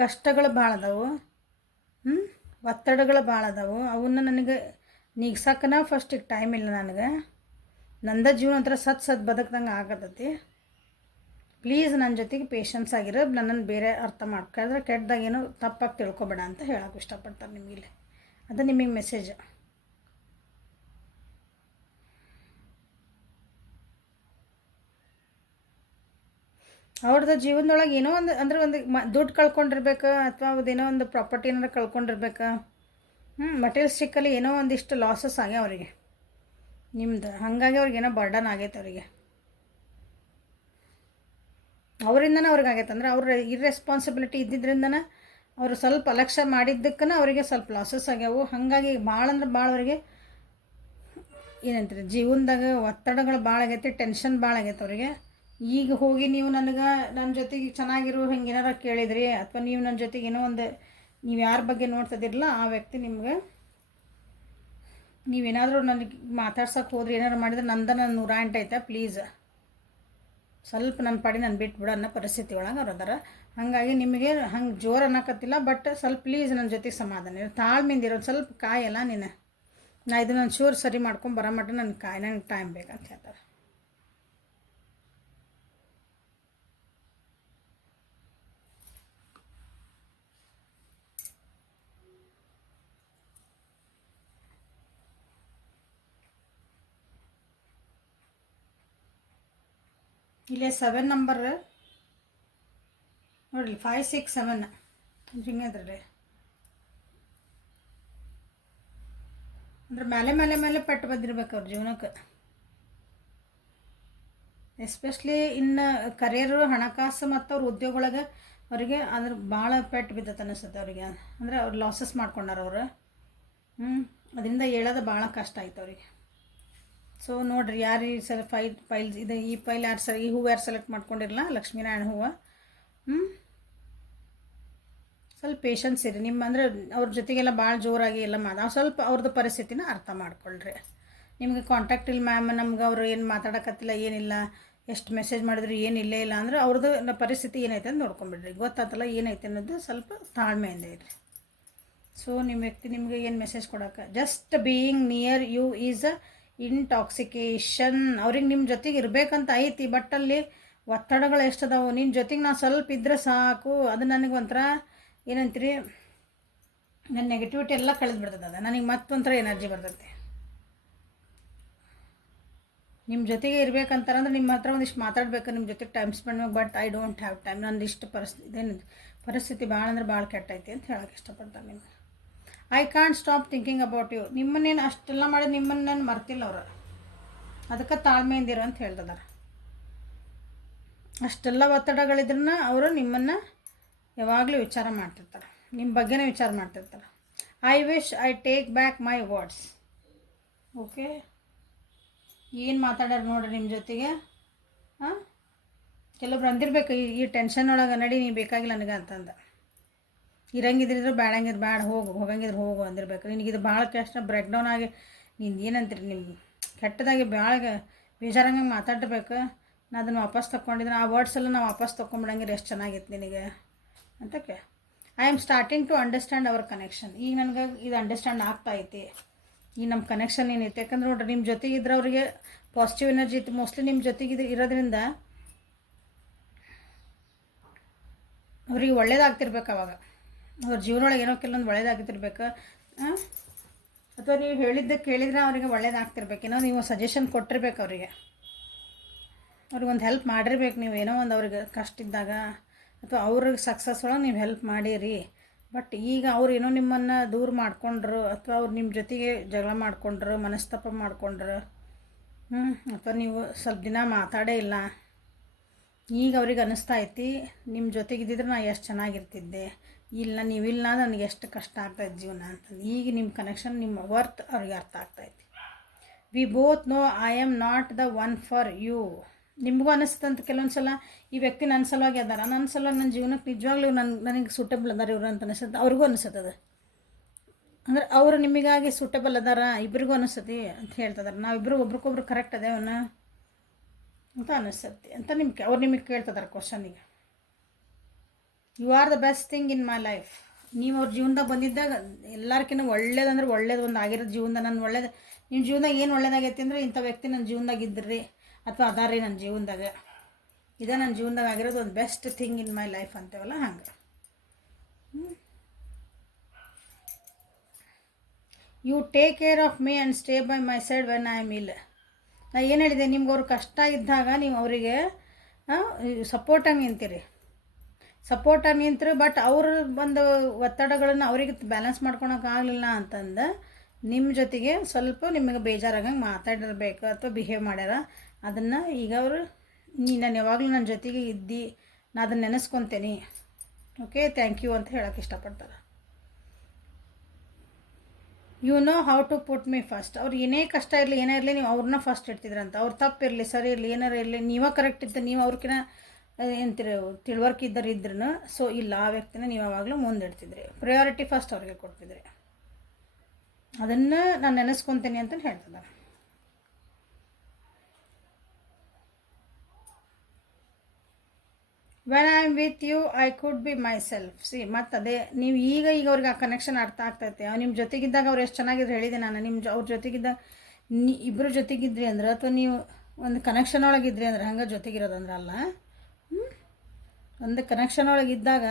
ಕಷ್ಟಗಳು ಭಾಳ ಅದಾವು, ಒತ್ತಡಗಳು ಭಾಳ ಅದಾವು. ಅವನ್ನ ನನಗೆ ನೀಗ್ಸಕ್ಕನ ಫಸ್ಟಿಗೆ ಟೈಮ್ ಇಲ್ಲ ನನಗೆ. ನಂದ ಜೀವನ ಒಂಥರ ಸತ್ ಬದುಕ್ದಂಗೆ ಆಗತೈತಿ. ಪ್ಲೀಸ್ ನನ್ನ ಜೊತೆಗೆ ಪೇಷನ್ಸ್ ಆಗಿರೋ, ನನ್ನನ್ನು ಬೇರೆ ಅರ್ಥ ಮಾಡ್ಕೊಂಡ್ರೆ ಕೆಟ್ಟದಾಗೇನು ತಪ್ಪಾಗಿ ತಿಳ್ಕೊಬೇಡ ಅಂತ ಹೇಳೋಕೆ ಇಷ್ಟಪಡ್ತಾರೆ ನಿಮಗಿಲ್ಲಿ. ಅದು ನಿಮಗೆ ಮೆಸೇಜ್. ಅವ್ರದ್ದು ಜೀವನದೊಳಗೆ ಏನೋ ಒಂದು ಅಂದರೆ ಒಂದು ದುಡ್ಡು ಕಳ್ಕೊಂಡಿರ್ಬೇಕು, ಅಥವಾ ಅದೇನೋ ಒಂದು ಪ್ರಾಪರ್ಟಿ ಏನಾರು ಕಳ್ಕೊಂಡಿರ್ಬೇಕು. ಮಟೀರಿಯಲಿಸ್ಟಿಕ್ಕಲ್ಲಿ ಏನೋ ಒಂದಿಷ್ಟು ಲಾಸಸ್ ಆಗ್ಯಾವ ಅವರಿಗೆ ನಿಮ್ದು. ಹಾಗಾಗಿ ಅವ್ರಿಗೇನೋ ಬರ್ಡನ್ ಆಗೈತೆ ಅವರಿಗೆ, ಅವರಿಂದನೇ ಅವ್ರಿಗೆ ಆಗೈತೆ. ಅಂದರೆ ಅವ್ರ ಇರ್ರೆಸ್ಪಾನ್ಸಿಬಿಲಿಟಿ ಇದ್ದಿದ್ದರಿಂದನೇ ಅವರು ಸ್ವಲ್ಪ ಅಲಕ್ಷ್ಯ ಮಾಡಿದ್ದಕ್ಕನ ಅವರಿಗೆ ಸ್ವಲ್ಪ ಲಾಸಸ್ ಆಗ್ಯಾವು. ಹಾಗಾಗಿ ಭಾಳ ಅಂದ್ರೆ ಭಾಳ ಅವರಿಗೆ ಏನಂತೀರಿ, ಜೀವನದಾಗ ಒತ್ತಡಗಳು ಭಾಳ ಆಗೈತೆ, ಟೆನ್ಷನ್ ಭಾಳ ಆಗೈತೆ ಅವರಿಗೆ. ಈಗ ಹೋಗಿ ನೀವು ನನ್ನ ಜೊತೆಗೆ ಚೆನ್ನಾಗಿರೋ ಹಿಂಗೆ ಏನಾರ ಕೇಳಿದ್ರಿ, ಅಥವಾ ನೀವು ನನ್ನ ಜೊತೆಗೆ ಏನೋ ಒಂದು ನೀವು ಯಾರ ಬಗ್ಗೆ ನೋಡ್ತಿದ್ದಿರಲ್ಲ ಆ ವ್ಯಕ್ತಿ ನಿಮ್ಗೆ, ನೀವೇನಾದರೂ ನನಗೆ ಮಾತಾಡ್ಸೋಕೆ ಹೋದ್ರಿ, ಏನಾರು ಮಾಡಿದ್ರೆ ನನ್ನ 108 ಐತೆ, ಪ್ಲೀಸ್ ಸ್ವಲ್ಪ ನನ್ನ ಪಾಡಿ ನಾನು ಬಿಟ್ಬಿಡು ಅನ್ನೋ ಪರಿಸ್ಥಿತಿ ಒಳಗೆ ಅವ್ರು ಅದಾರ. ಹಾಗಾಗಿ ನಿಮಗೆ ಹಂಗೆ ಜೋರು ಅನ್ನೋಕತ್ತಿಲ್ಲ, ಬಟ್ ಸ್ವಲ್ಪ ಪ್ಲೀಸ್ ನನ್ನ ಜೊತೆಗೆ ಸಮಾಧಾನ ತಾಳ್ಮೆಯಿಂದ ಇರೋದು. ಸ್ವಲ್ಪ ಕಾಯಲ್ಲ ನೀನು, ನಾ ಇದು ನಾನು ಶೂರ್ ಸರಿ ಮಾಡ್ಕೊಂಡು ಬರೋ ಮಟ್ಟ ನನಗೆ ಟೈಮ್ ಬೇಕಂತ ಹೇಳ್ತಾರೆ. ಇಲ್ಲೇ 7 ನಂಬರ್ ನೋಡಿರಿ, 5 6 7 ಹಿಂಗದ್ರಿ. ಅಂದ್ರೆ ಮೇಲೆ ಪಟ್ಟು ಬಂದಿರ್ಬೇಕು ಅವ್ರ ಜೀವನಕ್ಕೆ. ಎಸ್ಪೆಷಲಿ ಇನ್ನು ಕರಿಯರು, ಹಣಕಾಸು ಮತ್ತು ಅವ್ರ ಉದ್ಯೋಗಗಳಿಗೆ ಅವರಿಗೆ ಅದ್ರ ಭಾಳ ಪೆಟ್ಟು ಬಿದ್ದತ್ತೆ ಅನಿಸುತ್ತೆ ಅವರಿಗೆ. ಅಂದರೆ ಅವ್ರು ಲಾಸಸ್ ಮಾಡ್ಕೊಂಡಾರ ಅವರು. ಅದರಿಂದ ಹೇಳೋದು ಭಾಳ ಕಷ್ಟ ಆಯ್ತು ಅವರಿಗೆ. ಸೊ ನೋಡಿರಿ, ಯಾರು ಈ ಸಲ ಫೈಲ್ ಇದು ಈ ಫೈಲ್ ಯಾರು ಈ ಹೂವು ಯಾರು ಸೆಲೆಕ್ಟ್ ಮಾಡ್ಕೊಂಡಿರಲ್ಲ, ಲಕ್ಷ್ಮೀನಾರಾಯಣ ಹೂವು. ಸ್ವಲ್ಪ ಪೇಷನ್ಸ್ ಇರಿ. ಅಂದರೆ ಅವ್ರ ಜೊತೆಗೆಲ್ಲ ಭಾಳ ಜೋರಾಗಿ ಎಲ್ಲ ಸ್ವಲ್ಪ ಅವ್ರದ್ದು ಪರಿಸ್ಥಿತಿನ ಅರ್ಥ ಮಾಡ್ಕೊಳ್ರಿ. ನಿಮಗೆ ಕಾಂಟ್ಯಾಕ್ಟ್ ಇಲ್ಲ ಮ್ಯಾಮ್, ನಮ್ಗೆ ಅವರು ಏನು ಮಾತಾಡೋಕತ್ತಿಲ್ಲ, ಏನಿಲ್ಲ, ಎಷ್ಟು ಮೆಸೇಜ್ ಮಾಡಿದ್ರು ಏನಿಲ್ಲೇ ಇಲ್ಲ ಅಂದರೆ ಅವ್ರದ್ದು ಪರಿಸ್ಥಿತಿ ಏನೈತೆ ಅಂತ ನೋಡ್ಕೊಂಬಿಡ್ರಿ. ಗೊತ್ತಾತಲ್ಲ ಏನೈತೆ ಅನ್ನೋದು, ಸ್ವಲ್ಪ ತಾಳ್ಮೆಯಿಂದ ಇರಿ. ಸೊ ನಿಮ್ಮ ವ್ಯಕ್ತಿ ನಿಮಗೆ ಏನು ಮೆಸೇಜ್ ಕೊಡೋಕೆ, just being near you is a intoxication. ಅವ್ರಿಗೆ ನಿಮ್ಮ ಜೊತೆಗೆ ಇರಬೇಕಂತ ಐತಿ, ಬಟ್ ಅಲ್ಲಿ ಒತ್ತಡಗಳು ಎಷ್ಟದಾವು. ನಿನ್ನ ಜೊತೆಗೆ ನಾನು ಸ್ವಲ್ಪ ಇದ್ದರೆ ಸಾಕು, ಅದು ನನಗೆ ಒಂಥರ ಏನಂತೀರಿ, ನನ್ನ ನೆಗೆಟಿವಿಟಿ ಎಲ್ಲ ಕಳೆದು ಬಿಡ್ತದೆ. ಅದು ನನಗೆ ಮತ್ತೊಂಥರ ಎನರ್ಜಿ ಬರ್ತೈತೆ. ನಿಮ್ಮ ಜೊತೆಗೆ ಇರಬೇಕಂತಾರಂದ್ರೆ ನಿಮ್ಮ ಹತ್ರ ಒಂದಿಷ್ಟು ಮಾತಾಡಬೇಕು, ನಿಮ್ಮ ಜೊತೆಗೆ ಟೈಮ್ ಸ್ಪೆಂಡ್ ಮಾಡಿ. But I don't have time, ನಂದು ಇಷ್ಟು ಪರಿಸ್ಥಿತಿ ಭಾಳ ಅಂದ್ರೆ ಭಾಳ ಕೆಟ್ಟೈತಿ ಅಂತ ಹೇಳೋಕೆ ಇಷ್ಟಪಡ್ತಾರೆ ನಿಮ್ಗೆ. I can't stop thinking about you. ನಿಮ್ಮನ್ನೇನು ಅಷ್ಟೆಲ್ಲ ಮಾಡಿ ನಿಮ್ಮನ್ನು ನಾನು ಮರ್ತಿಲ್ಲ ಅವರು, ಅದಕ್ಕೆ ತಾಳ್ಮೆಯಿಂದಿರು ಅಂತ ಹೇಳ್ತಿದ್ದಾರೆ. ಅಷ್ಟೆಲ್ಲ ಒತ್ತಡಗಳಿದ್ರನ್ನ ಅವರು ನಿಮ್ಮನ್ನು ಯಾವಾಗಲೂ ವಿಚಾರ ಮಾಡ್ತಿರ್ತಾರೆ, ನಿಮ್ಮ ಬಗ್ಗೆನೇ ವಿಚಾರ ಮಾಡ್ತಿರ್ತಾರೆ. I wish I take back my words. Okay, ಏನು ಮಾತಾಡ್ಯಾರ ನೋಡ್ರಿ ನಿಮ್ಮ ಜೊತೆಗೆ. ಕೆಲವೊಬ್ರು ಅಂದಿರ್ಬೇಕು ಈ ಟೆನ್ಷನ್ ಒಳಗೆ, ನಡಿ ನೀ ಬೇಕಾಗಿಲ್ಲ ನನಗೆ ಅಂತಂದು. ಇರಂಗಿದ್ರು ಬ್ಯಾಡಂಗಿದ್ರು ಬ್ಯಾಡ, ಹೋಗಂಗಿದ್ರು ಹೋಗು ಅಂದಿರ್ಬೇಕು. ನಿನಗಿದು ಭಾಳ ಕಷ್ಟ ಬ್ರೇಕ್ ಡೌನ್ ಆಗಿ ನಿಂದು ಏನಂತೀರಿ, ನಿಮ್ಮ ಕೆಟ್ಟದಾಗಿ ಭಾಳ ಬೇಜಾರಂಗೆ ಮಾತಾಡಬೇಕು. ನಾನು ಅದನ್ನು ವಾಪಸ್ ತೊಗೊಂಡಿದ್ರೆ ಆ ವರ್ಡ್ಸ್ ಎಲ್ಲ ನಾವು ವಾಪಸ್ ತೊಗೊಂಬಿಡಂಗಿದ್ರೆ ಎಷ್ಟು ಚೆನ್ನಾಗಿತ್ತು ನಿನಗೆ ಅಂತಕ್ಕೆ. I am starting to understand our connection. ಈಗ ನನಗೆ ಇದು ಅಂಡರ್ಸ್ಟ್ಯಾಂಡ್ ಆಗ್ತಾ ಐತಿ, ಈ ನಮ್ಮ ಕನೆಕ್ಷನ್ ಏನೈತೆ. ಯಾಕಂದ್ರೆ ನೋಡ್ರಿ, ನಿಮ್ಮ ಜೊತೆಗಿದ್ರೆ ಅವರಿಗೆ ಪಾಸಿಟಿವ್ ಎನರ್ಜಿ ಇತ್ತು. ಮೋಸ್ಟ್ಲಿ ನಿಮ್ಮ ಜೊತೆಗೆ ಇರೋದ್ರಿಂದ ಅವ್ರಿಗೆ ಒಳ್ಳೇದಾಗ್ತಿರ್ಬೇಕು. ಅವಾಗ ಅವ್ರ ಜೀವನೊಳಗೆ ಏನೋ ಕೆಲವೊಂದು ಒಳ್ಳೇದಾಗ್ತಿರ್ಬೇಕು, ಅಥವಾ ನೀವು ಹೇಳಿದ್ದಕ್ಕೆ ಕೇಳಿದ್ರೆ ಅವರಿಗೆ ಒಳ್ಳೇದಾಗ್ತಿರ್ಬೇಕೇನೋ, ನೀವು ಸಜೆಷನ್ ಕೊಟ್ಟಿರ್ಬೇಕು ಅವ್ರಿಗೆ ಒಂದು ಹೆಲ್ಪ್ ಮಾಡಿರ್ಬೇಕು ನೀವು. ಏನೋ ಒಂದು ಅವ್ರಿಗೆ ಕಷ್ಟ ಇದ್ದಾಗ ಅಥವಾ ಅವ್ರಿಗೆ ಸಕ್ಸಸ್ ಒಳಗೆ ನೀವು ಹೆಲ್ಪ್ ಮಾಡಿರಿ. ಬಟ್ ಈಗ ಅವ್ರು ಏನೋ ನಿಮ್ಮನ್ನು ದೂರ ಮಾಡ್ಕೊಂಡ್ರು, ಅಥವಾ ಅವ್ರು ನಿಮ್ಮ ಜೊತೆಗೆ ಜಗಳ ಮಾಡ್ಕೊಂಡ್ರು, ಮನಸ್ತಾಪ ಮಾಡ್ಕೊಂಡ್ರು, ಅಥವಾ ನೀವು ಸ್ವಲ್ಪ ದಿನ ಮಾತಾಡೇ ಇಲ್ಲ, ಈಗ ಅವ್ರಿಗೆ ಅನ್ನಿಸ್ತಾ ಐತಿ ನಿಮ್ಮ ಜೊತೆಗಿದ್ದಿದ್ರೆ ನಾನು ಎಷ್ಟು ಚೆನ್ನಾಗಿರ್ತಿದ್ದೆ, ಇಲ್ಲ ನೀವಿಲ್ಲ ನನಗೆ ಎಷ್ಟು ಕಷ್ಟ ಆಗ್ತಾಯಿತ್ತು ಜೀವನ ಅಂತಂದು. ಈಗ ನಿಮ್ಮ ಕನೆಕ್ಷನ್, ನಿಮ್ಮ ವರ್ತ್ ಅವ್ರಿಗೆ ಅರ್ಥ ಆಗ್ತಾಯಿತ್ತು. We both know I am not the one for you. ನಿಮಗೂ ಅನ್ನಿಸ್ತಂತ ಕೆಲವೊಂದು ಸಲ ಈ ವ್ಯಕ್ತಿ ನನ್ನ ಸಲುವಾಗಿ ಅದಾರ, ನನ್ನ ಸಲುವಾಗಿ ನನ್ನ ಜೀವನಕ್ಕೆ ನಿಜವಾಗ್ಲೂ ನನಗೆ ಸೂಟೇಬಲ್ ಅದಾರ ಇವ್ರು ಅಂತ ಅನಿಸುತ್ತೆ. ಅವ್ರಿಗೂ ಅನಿಸುತ್ತದೆ, ಅಂದ್ರೆ ಅವರು ನಿಮಗಾಗಿ ಸೂಟೇಬಲ್ ಅದಾರ, ಇಬ್ಬರಿಗೂ ಅನಿಸ್ತತಿ ಅಂತ ಹೇಳ್ತಿದಾರೆ. ನಾವಿಬ್ಬರು ಒಬ್ರಿಗೊಬ್ರು ಕರೆಕ್ಟ್ ಅದೇವನ್ನ ಅಂತ ಅನಿಸ್ತತಿ ಅಂತ ಅವ್ರು ನಿಮಗೆ ಕೇಳ್ತಿದಾರೆ ಕ್ವಶನಿಗೆ. You are the best thing in my life. ನೀವು ಅವ್ರ ಜೀವನದಾಗ ಬಂದಿದ್ದಾಗ ಎಲ್ಲರಿಗಿಂತ ಒಳ್ಳೇದಂದ್ರೆ ಒಳ್ಳೇದು ಒಂದು ಆಗಿರೋ ಜೀವನದಾಗ ನನ್ನ ಒಳ್ಳೇದು. ನಿಮ್ಮ ಜೀವನದಾಗ ಏನು ಒಳ್ಳೇದಾಗೈತಿ ಅಂದರೆ ಇಂಥ ವ್ಯಕ್ತಿ ನನ್ನ ಜೀವನದಾಗ ಇದ್ರಿ ಅಥವಾ ಅದಾರಿ ನನ್ನ ಜೀವನದಾಗ, ಇದೇ ನನ್ನ ಜೀವನದಾಗ ಆಗಿರೋದು ಒಂದು best thing in my life ಅಂತೇವಲ್ಲ ಹಂಗೆ. You take care of me and stay by my side when I am ill. ನಾ ಏನು ಹೇಳಿದೆ, ನಿಮ್ಗೆ ಅವ್ರು ಕಷ್ಟ ಇದ್ದಾಗ ನೀವು ಅವರಿಗೆ ಸಪೋರ್ಟಾಗಿ ನಿಂತೀರಿ, ಸಪೋರ್ಟಾಗಿ ನಿಂತರು. ಬಟ್ ಅವರು ಒಂದು ಒತ್ತಡಗಳನ್ನು ಅವ್ರಿಗೆ ಬ್ಯಾಲೆನ್ಸ್ ಮಾಡ್ಕೊಳಕ್ಕಾಗಲಿಲ್ಲ ಅಂತಂದು ನಿಮ್ಮ ಜೊತೆಗೆ ಸ್ವಲ್ಪ ನಿಮಗೆ ಬೇಜಾರಾಗಂಗೆ ಮಾತಾಡಿರ್ಬೇಕು ಅಥವಾ ಬಿಹೇವ್ ಮಾಡ್ಯಾರ. ಅದನ್ನು ಈಗ ಅವರು ನಾನು ಯಾವಾಗಲೂ ನನ್ನ ಜೊತೆಗೆ ಇದ್ದು ನಾನು ಅದನ್ನು ನೆನೆಸ್ಕೊತೀನಿ, ಓಕೆ ಥ್ಯಾಂಕ್ ಯು ಅಂತ ಹೇಳೋಕ್ಕೆ ಇಷ್ಟಪಡ್ತಾರೆ. You know how to put me first. ಅವ್ರು ಏನೇ ಕಷ್ಟ ಇರಲಿ ಏನೇ ಇರಲಿ ನೀವು ಅವ್ರನ್ನ ಫಸ್ಟ್ ಇಡ್ತಿದ್ರಂತ. ಅವ್ರು ತಪ್ಪಿರಲಿ ಸರಿ ಇರಲಿ ಏನಾರು ಇರಲಿ ನೀವೇ ಕರೆಕ್ಟ್ ಇತ್ತು, ನೀವು ಅವ್ರಕಿನ್ನ ಎಂತೀರಿ ತಿಳುವಳಿಕೆ ಇದ್ರೂ ಸೊ ಇಲ್ಲ ಆ ವ್ಯಕ್ತಿನ ನೀವು ಯಾವಾಗಲೂ ಮುಂದಿಡ್ತಿದ್ರಿ, ಪ್ರಯಾರಿಟಿ ಫಸ್ಟ್ ಅವ್ರಿಗೆ ಕೊಡ್ತಿದ್ರಿ. ಅದನ್ನು ನಾನು ನೆನೆಸ್ಕೊತೀನಿ ಅಂತ ಹೇಳ್ತಿದ್ದಾರೆ. When I am with you I could be myself. See ಮತ್ತು ಅದೇ ನೀವು ಈಗ ಅವ್ರಿಗೆ ಆ ಕನೆಕ್ಷನ್ ಅರ್ಥ ಆಗ್ತೈತೆ. ನಿಮ್ಮ ಜೊತೆಗಿದ್ದಾಗ ಅವ್ರು ಎಷ್ಟು ಚೆನ್ನಾಗಿದ್ರು ಹೇಳಿದೆ ನಾನು. ಅವ್ರ ಜೊತೆಗಿದ್ದಾಗ ಇಬ್ಬರು ಜೊತೆಗಿದ್ರಿ ಅಂದ್ರೆ ಅಥವಾ ನೀವು ಒಂದು ಕನೆಕ್ಷನ್ ಒಳಗಿದ್ರಿ ಅಂದ್ರೆ ಹಂಗೆ ಜೊತೆಗಿರೋದಂದ್ರೆ ಅಲ್ಲ, ಒಂದು ಕನೆಕ್ಷನ್ ಒಳಗಿದ್ದಾಗ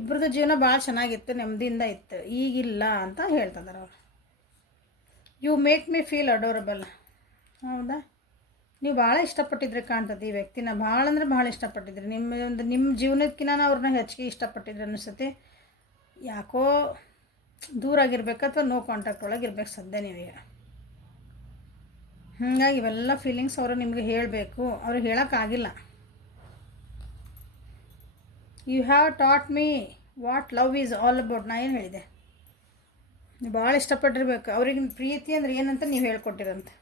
ಇಬ್ಬರದ್ದು ಜೀವನ ಭಾಳ ಚೆನ್ನಾಗಿತ್ತು, ನೆಮ್ಮದಿಯಿಂದ ಇತ್ತು. ಈಗಿಲ್ಲ ಅಂತ ಹೇಳ್ತಿದ್ದಾರೆ ಅವರು. You make me feel adorable. ಹೌದಾ, ನೀವು ಭಾಳ ಇಷ್ಟಪಟ್ಟಿದ್ರಿ ಕಾಣ್ತದೆ ಈ ವ್ಯಕ್ತಿನ, ಭಾಳ ಅಂದ್ರೆ ಭಾಳ ಇಷ್ಟಪಟ್ಟಿದ್ರಿ. ನಿಮ್ಮ ಜೀವನಕ್ಕಿಂತ ಅವ್ರನ್ನ ಹೆಚ್ಚಿಗೆ ಇಷ್ಟಪಟ್ಟಿದ್ರಿ ಅನಿಸುತ್ತೆ. ಯಾಕೋ ದೂರ ಆಗಿರ್ಬೇಕು ಅಥವಾ ನೋ ಕಾಂಟ್ಯಾಕ್ಟ್ ಒಳಗೆ ಇರ್ಬೇಕು ಸದ್ಯ ನೀವೀಗ. ಹಾಗಾಗಿ ಇವೆಲ್ಲ ಫೀಲಿಂಗ್ಸ್ ಅವರು ನಿಮಗೆ ಹೇಳಬೇಕು, ಅವ್ರಿಗೆ ಹೇಳೋಕ್ಕಾಗಿಲ್ಲ. You have taught me what love is all about. ನಾ ಏನು ಹೇಳಿದೆ, ನೀವು ಭಾಳ ಇಷ್ಟಪಟ್ಟಿರ್ಬೇಕು ಅವ್ರಿಗೆ. ಪ್ರೀತಿ ಅಂದ್ರೆ ಏನಂತ ನೀವು ಹೇಳ್ಕೊಟ್ಟಿರಂತೆ.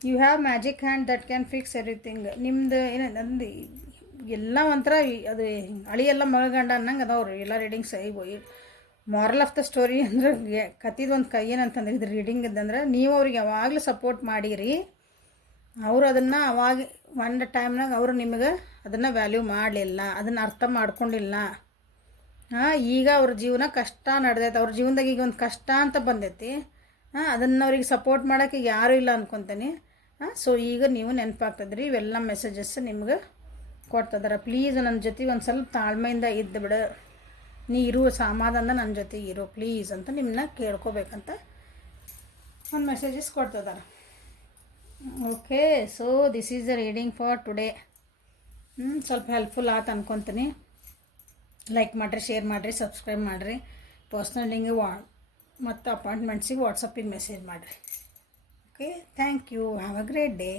You have magic hand that can fix everything. ನಿಮ್ದು ಏನಂದು ಎಲ್ಲ ಒಂಥರ ಅದು ಅಳಿಯೆಲ್ಲ ಮಳಗಂಡ ಅನ್ನಂಗೆ ಅದಾವ್ರಿ ಎಲ್ಲ readings. Moral of the story ಅಂದ್ರೆ ಕತ್ತಿದ ಒಂದು ಕೈ ಏನಂತಂದ್ರೆ ಇದು ರೀಡಿಂಗ್ ಇದ್ದಂದ್ರೆ ನೀವು ಅವ್ರಿಗೆ ಯಾವಾಗಲೂ ಸಪೋರ್ಟ್ ಮಾಡಿರಿ, ಅವರು ಅದನ್ನು ಅವಾಗ ಒಂದು ಟೈಮ್ನಾಗ ಅವರು ನಿಮಗೆ ಅದನ್ನು ವ್ಯಾಲ್ಯೂ ಮಾಡಲಿಲ್ಲ, ಅದನ್ನು ಅರ್ಥ ಮಾಡ್ಕೊಂಡಿಲ್ಲ. ಈಗ ಅವ್ರ ಜೀವನ ಕಷ್ಟ ನಡೆದೈತೆ, ಅವ್ರ ಜೀವನದಾಗ ಈಗ ಒಂದು ಕಷ್ಟ ಅಂತ ಬಂದೈತಿ. ಅದನ್ನು ಅವ್ರಿಗೆ ಸಪೋರ್ಟ್ ಮಾಡೋಕ್ಕೆ ಯಾರೂ ಇಲ್ಲ ಅಂದ್ಕೊತೀನಿ. ಸೊ ಈಗ ನೀವು ನೆನಪಾಗ್ತದ್ರಿ ಇವೆಲ್ಲ ಮೆಸೇಜಸ್ ನಿಮ್ಗೆ ಕೊಡ್ತಿದ್ದಾರೆ. ಪ್ಲೀಸ್ ನನ್ನ ಜೊತೆಗೆ ಒಂದು ಸ್ವಲ್ಪ ತಾಳ್ಮೆಯಿಂದ ಇದ್ದು ಬಿಡು, ನೀ ಇರುವ ಸಮಾಧಾನ ನನ್ನ ಜೊತೆಗೆ ಇರೋ ಪ್ಲೀಸ್ ಅಂತ ನಿಮ್ಮನ್ನ ಕೇಳ್ಕೊಬೇಕಂತ ಒಂದು ಮೆಸೇಜಸ್ ಕೊಡ್ತಿದ್ದಾರೆ. Okay, so this is the reading for today. ಸ್ವಲ್ಪ ಹೆಲ್ಪ್ಫುಲ್ ಆಯ್ತು ಅನ್ಕೊತೀನಿ. ಲೈಕ್ ಮಾಡಿರಿ, ಶೇರ್ ಮಾಡಿರಿ, ಸಬ್ಸ್ಕ್ರೈಬ್ ಮಾಡಿರಿ. ಪರ್ಸ್ನಲ್ ಲಿಂಕ್ ಮತ್ತು ಅಪಾಯಿಂಟ್ಮೆಂಟ್ಸಿಗೆ ವಾಟ್ಸಪ್ಪಿಗೆ ಮೆಸೇಜ್ ಮಾಡಿರಿ. Okay, thank you. Have a great day.